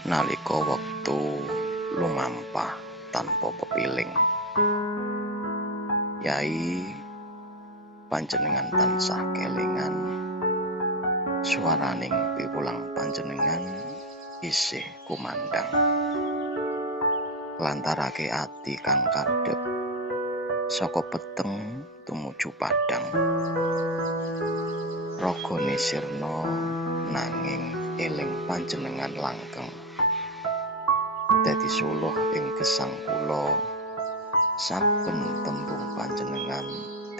Nalika wektu lumampah tanpa pepiling, Yai panjenengan tansah kelingan swaraning piwulang panjenengan isih kumandhang, nglantarake ati kang kadhep saka peteng tumuju padhang. Ragane sirna nanging eling panjenengan langkeng, dadi suluh ing gesang kula saben tembung panjenengan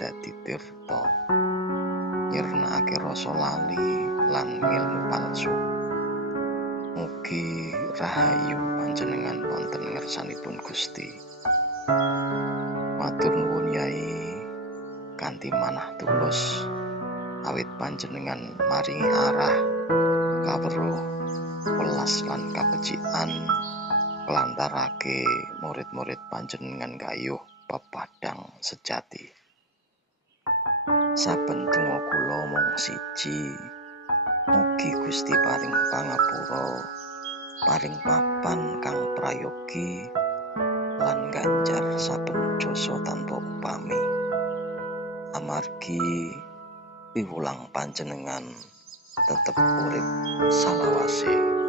dadi tirta nyirnakake rasa lali lan ngilmu palsu. Mugi rahayu panjenengan wonten ngersanipun Gusti. Matur nuwun Yai kanthi manah tulus, awit panjenengan maringi arah, kaweruh, welas lan kabecikan nglantarake murid-murid panjenengan gayuh pepadang sejati. Saben donga kula mung siji, mugi Gusti paring pangapura, paring papan kang prayogi lan ngganjar saben jasa tanpa upami. Amargi piwulang panjenengan tetep urip salawase.